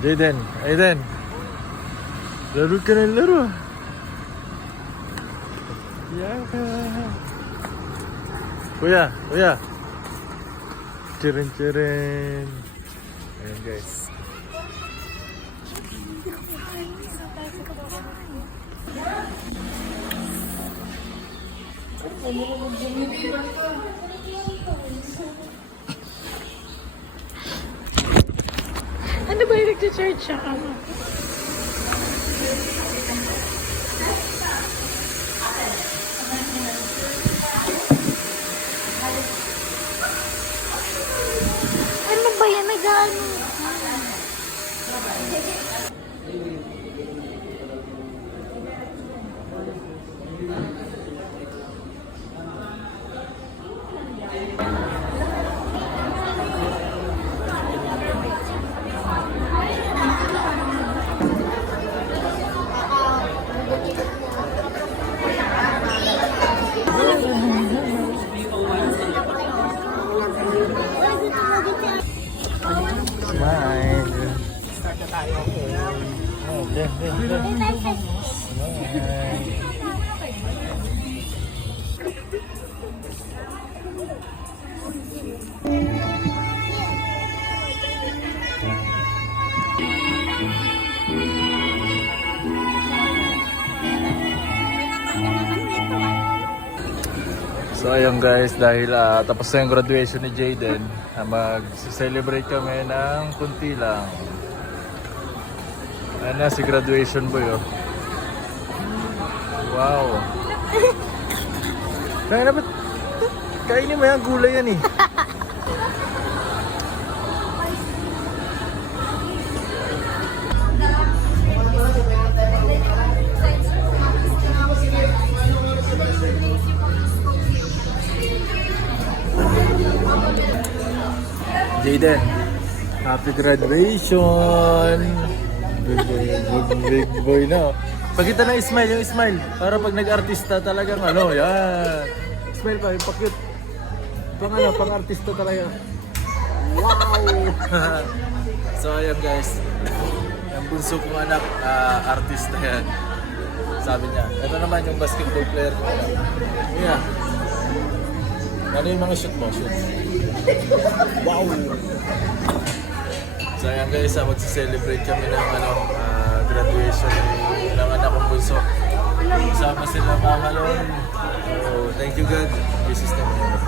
Jaden, Aiden. Laro ka ng laro. Yeah. Kuya. Chirin. Ayan guys. Ano ba yung nag-church siya? Ano ba yan? Nag-ano? Smile. Oh, din. So ayun guys, dahil tapos na yung graduation ni Jaden, mag-celebrate kami ng kunti lang. Ayan na si graduation boy oh. Wow. Kaya na ba't kainin mo yan, gulay yan eh. Jaden, happy graduation! Big boy na. Pagkita na smile, yung smile. Para pag nag-artista talagang ano, yan. Smile pa, yung pa-cute. Pang-artista talaga. Wow! So ayan guys, yung bunso kong anak, artista yan. Sabi niya, ito naman yung basketball player ko. Yeah. Ano yung mga shoot mo? Shoot. Wow! So ayan guys, magsi-celebrate kami ng graduation ng anak kong bunso. Kasama sila mga kalon. So thank you God. This is the moment.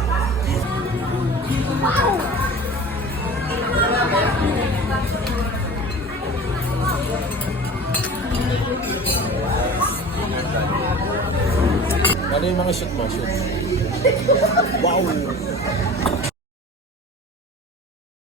Ano yung mga shoot mo? Shoot. Wow!